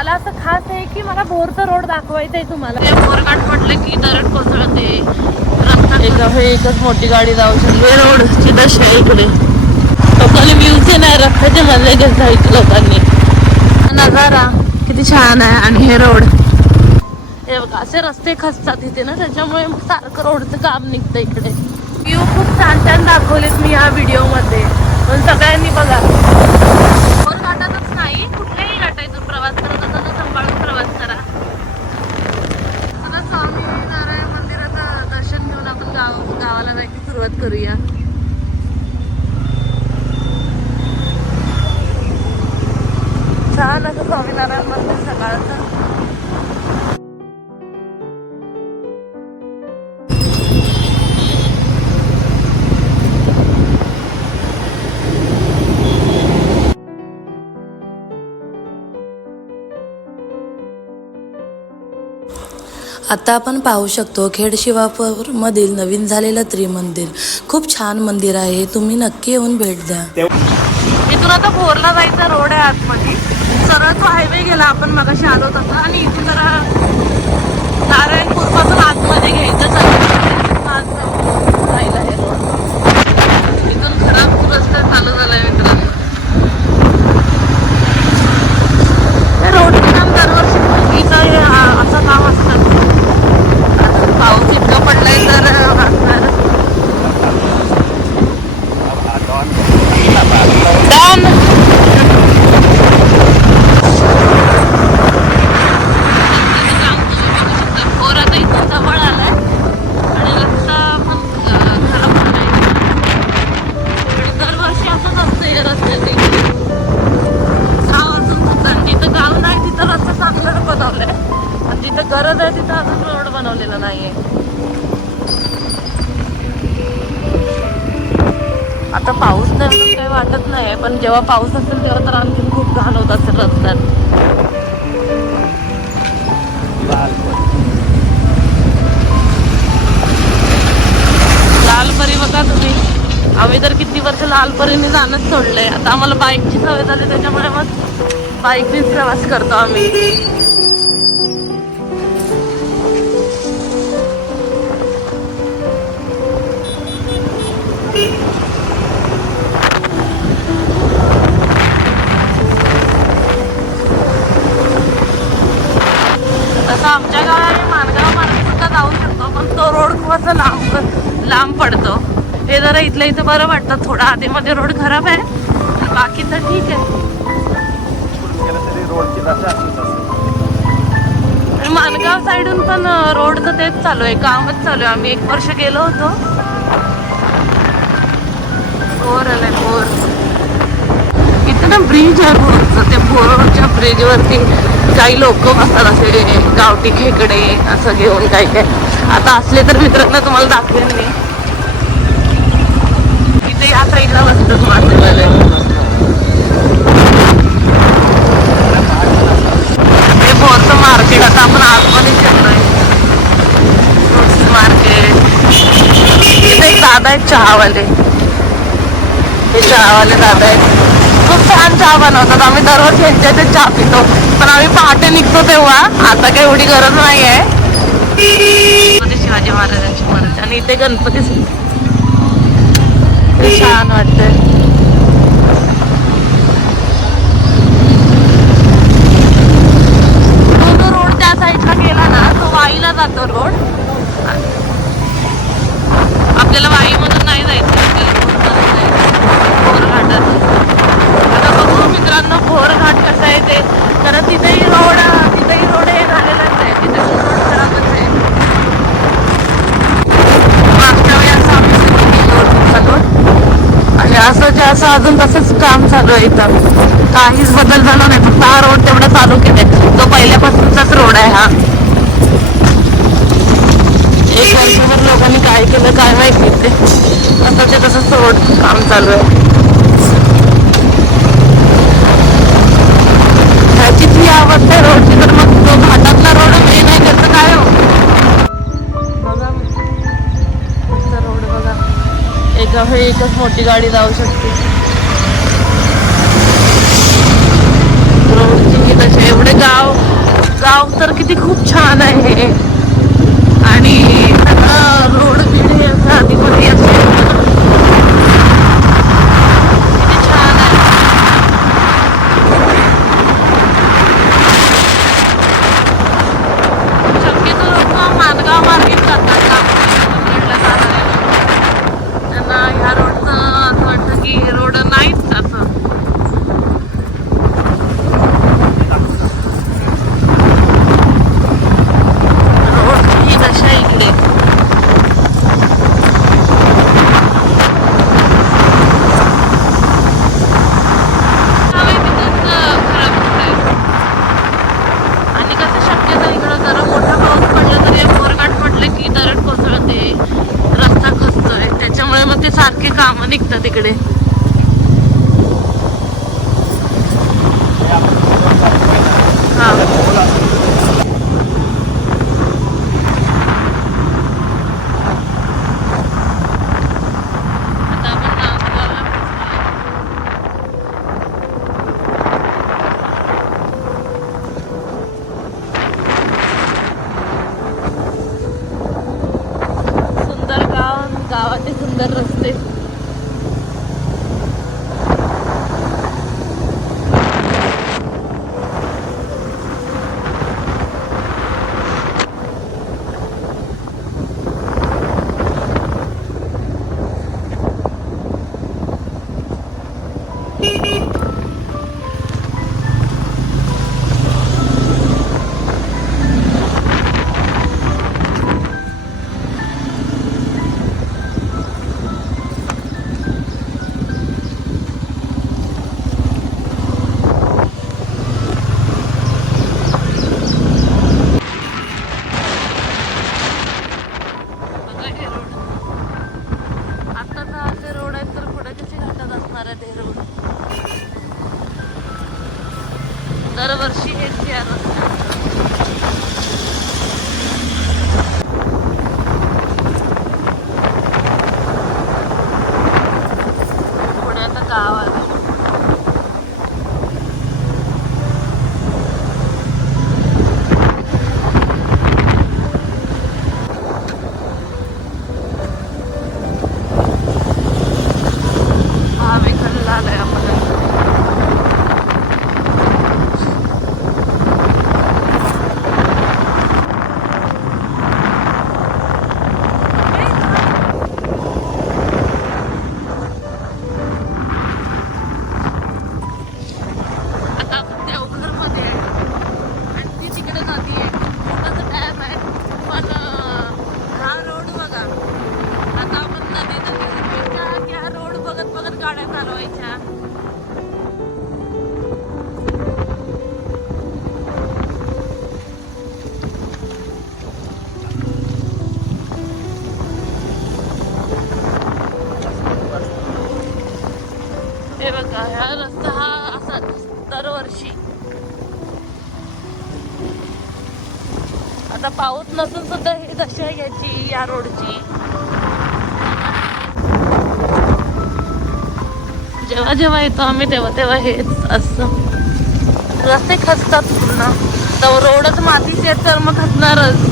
मला असं खास आहे की मला भोरचा रोड दाखवायचा आहे तुम्हाला भोरघाट म्हटलं की दरड कोसळते. एक हे एकच मोठी गाडी जाऊ शकते रोडची दशा आहे इकडे. लोकांनी व्ह्यूज नाही रस्त्याचे मधले घेत जायचे लोकांनी. नजारा किती छान आहे आणि हे रोड. हे बघा असे रस्ते खचतात इथे ना त्याच्यामुळे मग सारखं रोडचं काम निघतं इकडे. व्ह्यू खूप छान छान दाखवलेत मी या व्हिडिओमध्ये. पण सगळ्यांनी बघा वर घाटातच नाही कुठल्याही घाटातून प्रवास करत असा तर सांभाळून प्रवास करा आता स्वामी नारायण मंदिराचं दर्शन घेऊन आपण गाव गावाला जायची सुरुवात करूया. छान असं स्वामीनारायण मंदिर सकाळचं आता आपण पाहू शकतो खेड मधील नवीन झालेलं त्रिमंदिर. खूप छान मंदिर आहे. तुम्ही नक्की येऊन भेट द्या. इथून आता भोरला जायचा रोड आहे आतमध्ये. सरळ तो हायवे गेला. आपण मगाशी आलो तसा. आणि इथून जरा नारायणपूरपासून आतमध्ये घ्यायचं. चालू. जायला आहे इथून खराब रस्ता चालू झालाय मित्रांनो हे रोडचं काम दरवर्षी इथं हे आ- असं काम असतं आता पाऊस इतका पडलाय तर जेव्हा पाऊस असेल तेव्हा तर आणखी खूप घाण होत असेल रस्त्यात. लालपरी बघा तुम्ही. आम्ही तर किती वर्ष लालपरीने जाणंच सोडलंय. आता आम्हाला बाईकची सवय झाली त्याच्यामुळे मग बाईकनेच प्रवास करतो आम्ही. इथलं इथं बरं वाटतं. थोडा आधीमध्ये रोड खराब आहे. बाकी तर ठीक आहे. मालगाव साईडून पण रोड तर तेच चालू आहे. कामच चालू आहे. आम्ही एक वर्ष गेलो होतो. बोर आलाय बोर. इथं ना ब्रिज आहे भोरचं ते भोरच्या ब्रिजवरती काही लोक बसतात असे गावठी खेकडे असं घेऊन काही काय आता असले तर मित्रांना तुम्हाला दाखवेन मी. ते या साईडला बसतात मासेवाले हे भोरचं मार्केट आता आपण आतमध्ये येतोय मार्केट. इथे एक दादा आहेत चहावाले. हे चहावाले दादा आहेत. खूप छान चहा बनवतात. आम्ही दररोज यांच्या इथे चहा पितो. पण आम्ही पहाटे निघतो तेव्हा. आता काही एवढी गरज नाही आहे शिवाजी महाराजांची महाराज आणि इथे गणपती किती छान वाटतंय. तो रोड त्या साईडला गेला ना तो वाईला जातो रोड. आपल्याला वाई नाही जायचं भोरघाटात आता बघू मित्रांनो भोरघाट कसं आहे ते कारण तिथेही रोड तिथेही रोड हे झालेलाच आहे तिथे रोड खराबच आहे मागच्या वेळी असं आम्ही सगळं गेलो होतो चालून आणि असं जे असं अजून तसंच काम चालू आहे इथं. काहीच बदल झाला नाही. फक्त हा रोड तेवढा चालू केलाय तो पहिल्यापासूनचाच रोड आहे हा. एक वर्षभर लोकांनी काय केलं काय माहिती ते. तसंच तसंच रोड काम चालू आहे. ह्याची ती रोडची तर मग तो घाटातला रोड मेन आहे त्याचं काय हो? बघा म्हणजे. रोड बघा. एका वेळी एकच मोठी गाडी जाऊ शकते. एवढे गाव गाव तर किती खूप छान आहे. आणि रोड बिड आधी पण त्यामुळे मग ते सारखे काम निघतात तिकडे हा. दरवर्षी. आता पाऊस नसून सुद्धा हे दशा याची या रोडची? जेव्हा जेव्हा येतो आम्ही तेव्हा तेव्हा हे असतं रस्ते खचतात पूर्ण तर रोडच मातीचे तर मग खचणारच.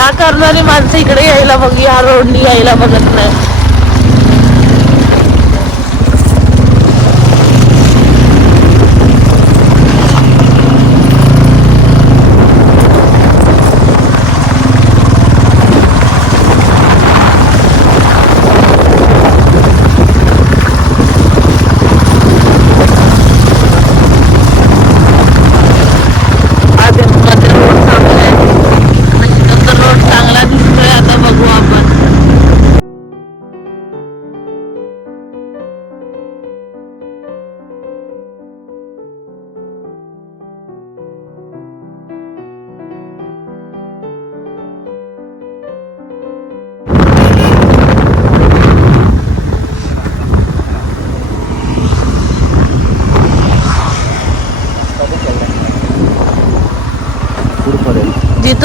काय करणारी माणसं इकडे यायला बघ या रोडनी यायला बघत नाही.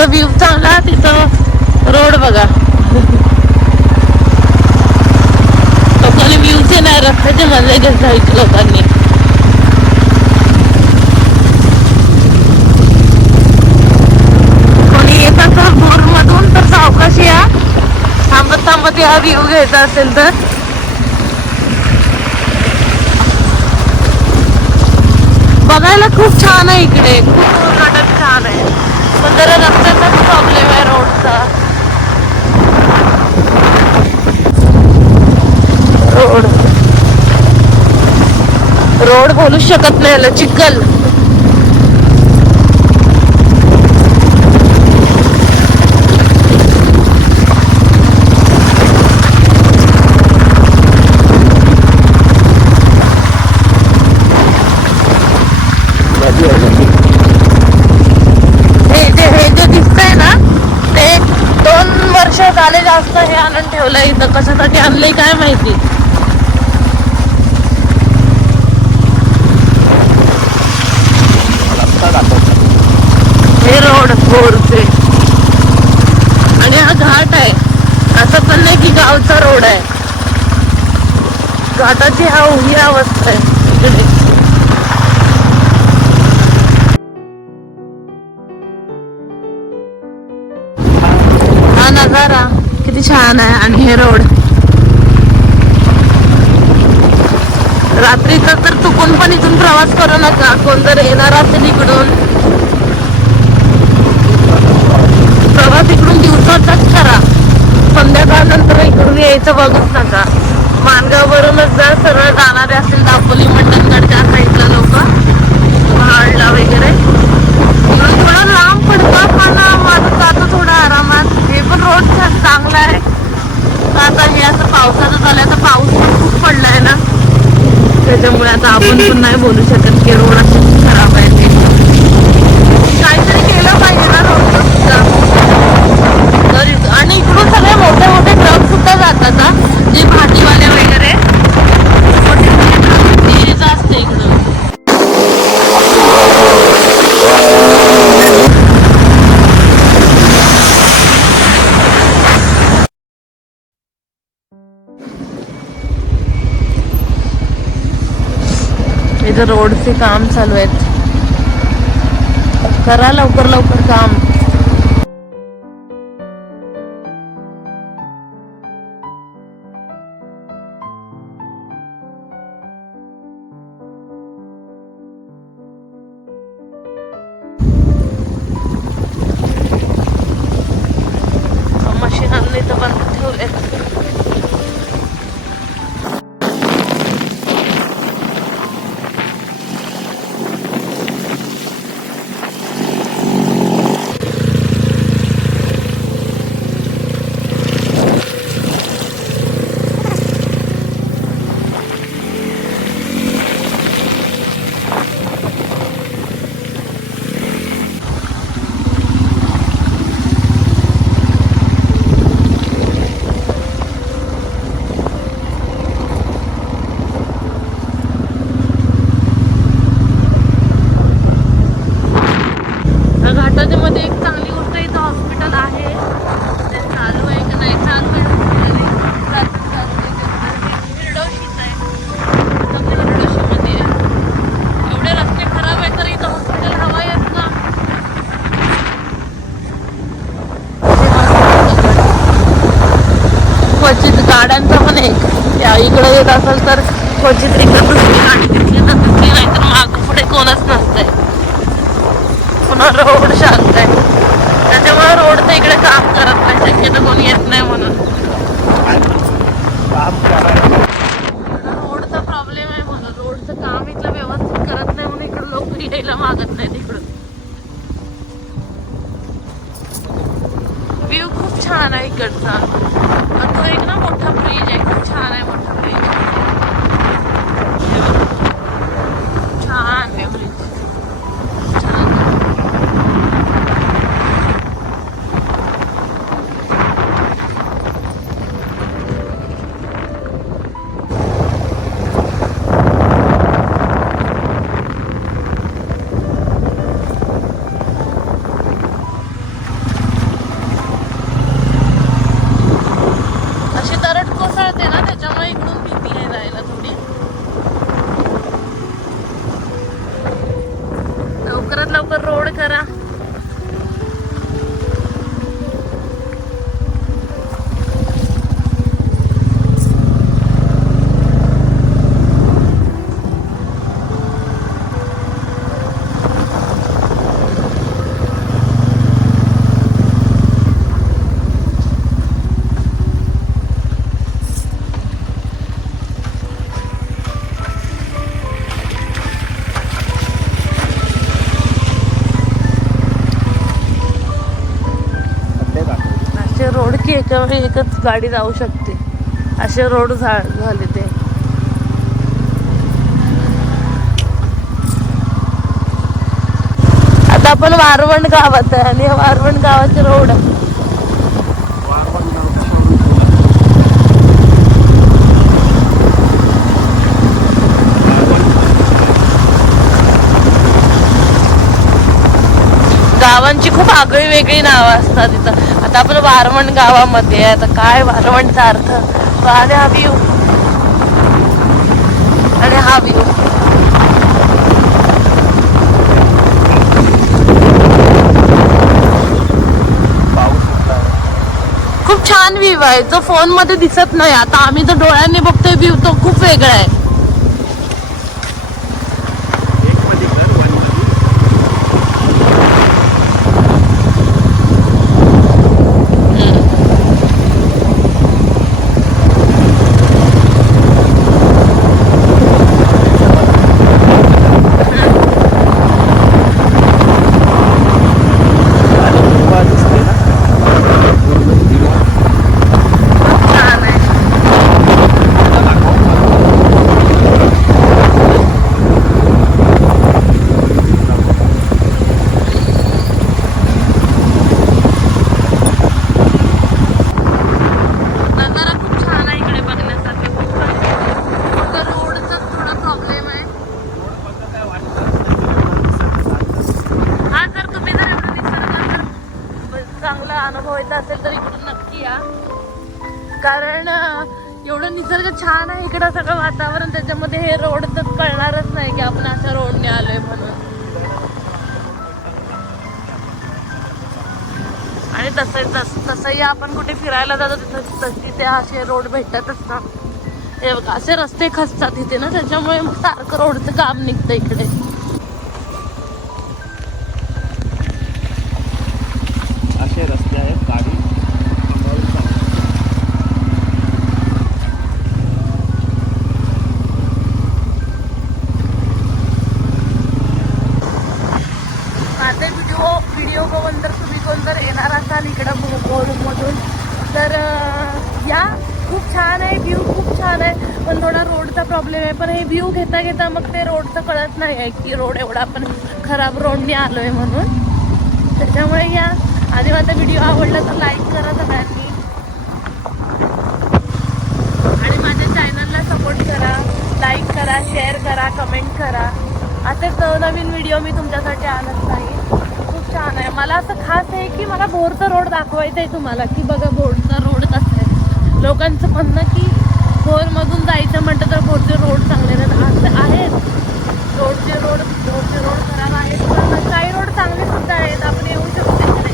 जिथं व्ह्यू चांगला तिथं रोड बघा. लोकांनी व्ह्यूचे नाही रस्त्याचे मजा घेत लोकांनी. कोणी येत असेल मधून तर सावकाशी या. थांबत थांबत या व्ह्यू घ्यायचा असेल तर. बघायला खूप छान आहे इकडे. खूप गार्डन छान आहे. पण जरा रस्त्याचाच प्रॉब्लेम आहे रोडचा रोड. रोड बोलू शकत नाही याला चिखल हे जे हे जे दिसतंय ना ते दोन वर्ष जास्त हे आणून ठेवलंय इथं. कशासाठी आणलंय काय माहिती? हे रोड बोरचे. आणि हा घाट आहे. असं पण नाही की गावचा रोड आहे. घाटाची हा ही अवस्था आहे. इकडे. हा नजारा. किती छान आहे आणि हे रोड रात्रीचा तर चुकून पण इथून प्रवास करू नका कोण जर येणार असेल इकडून प्रवास इकडून दिवसाचाच करा संध्याकाळनंतर इकडून यायचं बघूच नका माणगाववरूनच जर सरळ जाणारे असेल दापोली मंडणगडच्या साईडला लोक पहाडला वगैरे थोडा थोडं लांब पडतो पण माझं जातं थोडं आरामात पण रोड छान चांगला आहे. आता हे असं पावसाचं झालं तर पाऊस पण खूप पडलाय ना. त्याच्यामुळे आता आपण पण नाही बोलू शकत की रोड असे खराब आहे ते काहीतरी केलं पाहिजे ना रोडचं सुद्धा. तर आणि इकडून सगळे मोठे मोठे ट्रक सुद्धा जातात जे भाजीवाल्या रोडचे काम चालू आहेत. करा लवकर लवकर काम. असेल तर क्वचित इकडे दुसरी गाडी दिसली तर दिसली नाही तर माग पुढे कोणच नसतंय. पुन्हा रोड शांत आहे. त्याच्यामुळे तर इकडे काम करत नाही. शक्यतो कोणी येत नाही म्हणून. रोडचा प्रॉब्लेम आहे म्हणून. रोडचं काम इथलं व्यवस्थित करत नाही म्हणून इकडे लोक यायला मागत नाही तिकडून व्ह्यू खूप छान आहे इकडचा. आणि तो एक ना मोठा ब्रिज आहे. रोड एकच गाडी जाऊ शकते. असे रोड झा झाले ते. आता आपण वारवण गावात आहे आणि हे वारवण गावाचे रोड आहे. गावांची खूप आगळी वेगळी नावं असतात तिथं आता आपण वारवण गावामध्ये आहे. आता काय वारवणचा अर्थ? तो आणि हा व्ह्यू आणि हा व्ह्यू खूप छान व्ह्यू आहे. जो फोनमध्ये दिसत नाही. आता आम्ही तर डोळ्यांनी बघतोय व्ह्यू तो खूप वेगळा आहे. आपण कुठे फिरायला जातो तिथं तिथे असे रोड भेटतच ना. हे बघा असे रस्ते खचतात इथे ना त्याच्यामुळे मग सारखं रोडचं काम निघतं इकडे. नाही आहे की रोड एवढा आपण खराब रोडने आलो आहे म्हणून. त्याच्यामुळे या आणि माझा व्हिडिओ आवडला तर लाईक करा सगळ्यांनी. आणि माझ्या चॅनलला सपोर्ट करा लाईक करा शेअर करा कमेंट करा. असेच नवनवीन व्हिडिओ मी तुमच्यासाठी आणत नाही. खूप छान आहे. मला असं खास आहे की मला बोरचा रोड दाखवायचा आहे तुम्हाला की बघा बोरचा रोड कसं आहे. लोकांचं म्हणणं की भोरमधून जायचं म्हटलं तर भोरचे रोड चांगले नाहीत आहेत. रोडचे रोड बोरचे रोड खराब आहेत. पण काही रोड चांगले सुद्धा आहेत. आपण येऊ शकतो इकडे.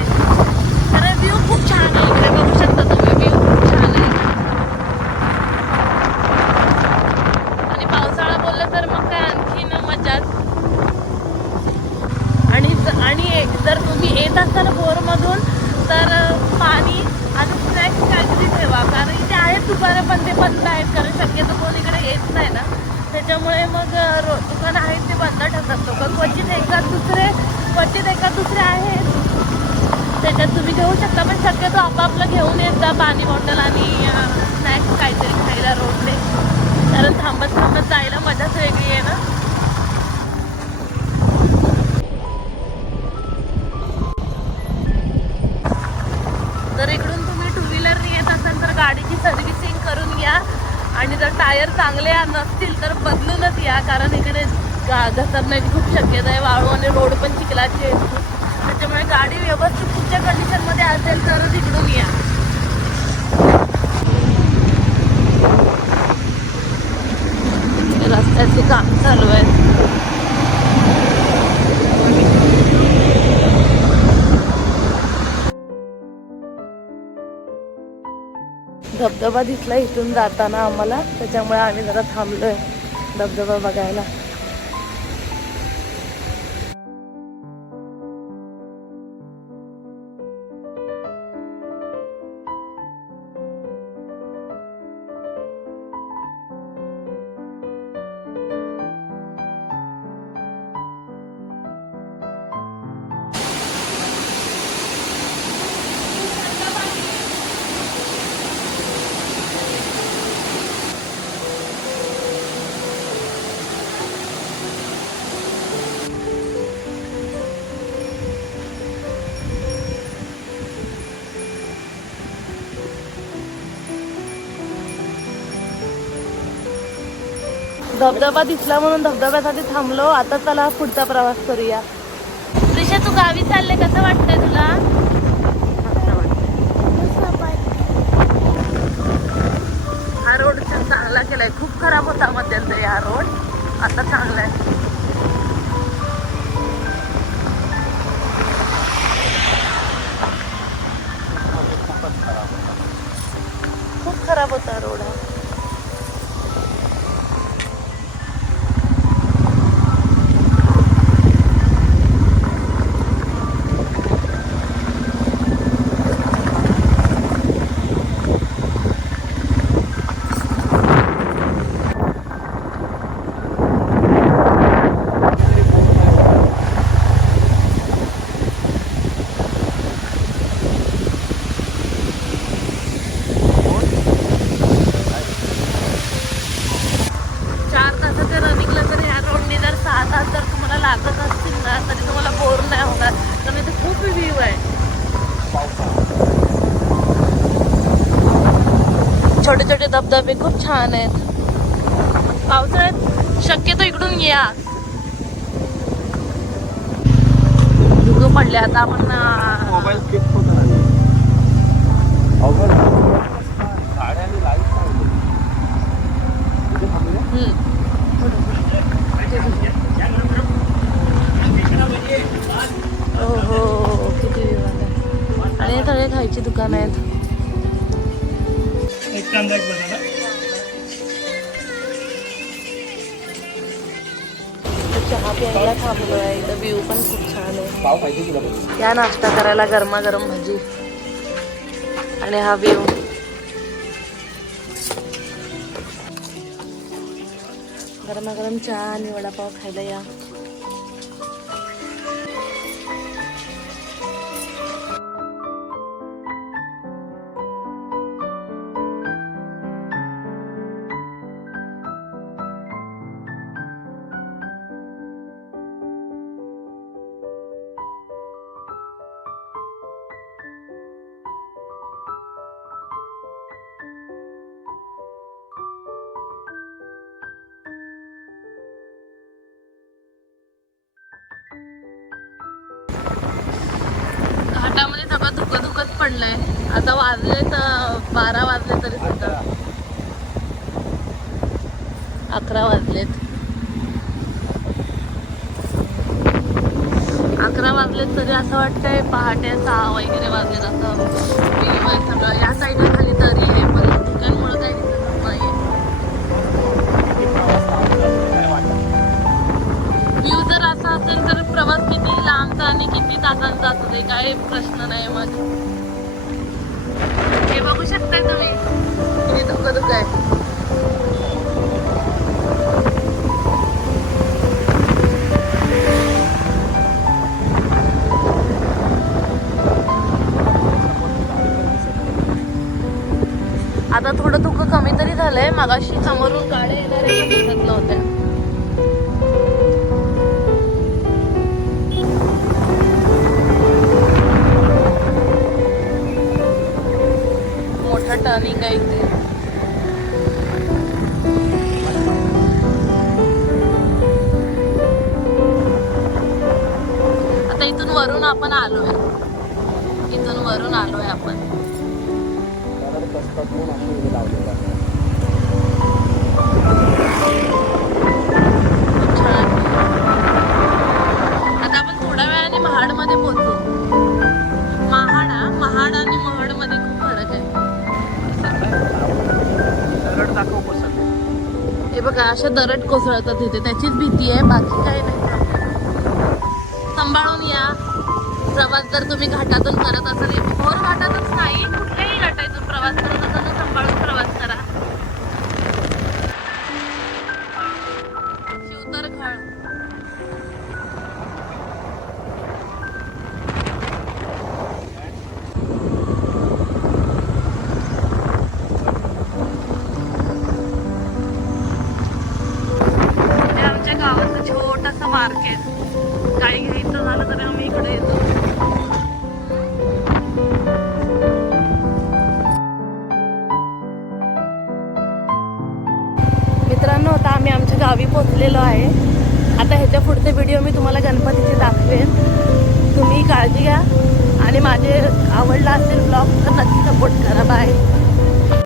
कारण व्ह्यू खूप छान आहे इकडे. बघू शकता तुम्ही व्ह्यू खूप छान आहे. आणि पावसाळा बोललं तर मग काय आणखीन मजाच. आणि आणि एक जर तुम्ही येत असाल भोरमधून तर पाणी आणि स्नॅक्स काहीतरी ठेवा कारण इथे आहेत दुकानं पण ते बंद आहेत कारण शक्यतो कोण इकडे येत नाही ना. त्याच्यामुळे मग रो दुकानं आहेत ते बंद ठेवतात लोक. क्वचित एका दुसरे क्वचित एका दुसरे आहेत. त्याच्यात तुम्ही घेऊ शकता पण शक्यतो आपापलं घेऊन येत जा पाणी बॉटल आणि स्नॅक्स काहीतरी खायला रोडने कारण थांबत टायर चांगले नसतील तर बदलूनच या कारण इकडे गा घसरण्याची खूप शक्यता आहे. वाळू आणि रोड पण चिखलाचे आहेत त्याच्यामुळे गाडी व्यवस्थित कुठच्या कंडिशनमध्ये असेल तरच इकडून या. रस्त्याचे काम चालू आहे. धबधबा दिसला इथून जाताना आम्हाला. त्याच्यामुळे आम्ही जरा थांबलोय. धबधबा बघायला. धबधबा दिसला म्हणून धबधब्यासाठी थांबलो. आता चला पुढचा प्रवास करूया. प्रिशा तू गावी चालले कसं वाटतंय तुला? हा रोड चांगला केलाय. खूप खराब होता मध्यंतरी हा रोड. आता चांगला आहे नाही होणार कारण इथे खूप व्ह्यू आहे छोटे छोटे धबधबे खूप छान आहेत पावसाळ्यात शक्यतो इकडून या पडले आता आपण अं, मोबाईल स्किप होत नाही अवघड गाड्या आणि लाइट हम्म. ओहो किती विमान आहे. आणि हे खायची दुकान आहेत. चहा प्यायला थांबलो आहे इथं व्ह्यू पण खूप छान आहे? या नाश्ता करायला गरमागरम भजी. आणि हा व्ह्यू गरमागरम चहा आणि वडापाव खायला या. अकरा वाजलेत. अकरा वाजलेत तरी असं वाटतंय पहाटे सहा वगैरे वाजलेत असं. सगळं या साईडला खाली तरी आहे पण धुक्यांमुळे काही दिसत नाहीये. व्ह्यू जर असा असेल तर प्रवास किती लांबचा आणि किती तासांचा असू दे काही प्रश्न नाही मग. हे बघू शकताय तुम्ही. किती धुकं धुकं आहे. मागाशी समोरून गाड्या येणाऱ्या दिसत नव्हत्या. मोठं टर्निंग आहे इथे. आता इथून वरून आपण आलो अशा दरड कोसळतात इथे त्याचीच भीती आहे. बाकी काही नाही. सांभाळून या. प्रवास जर तुम्ही घाटातून करत असाल भोर घाटातच नाही. कुठल्याही घाटातून प्रवास करत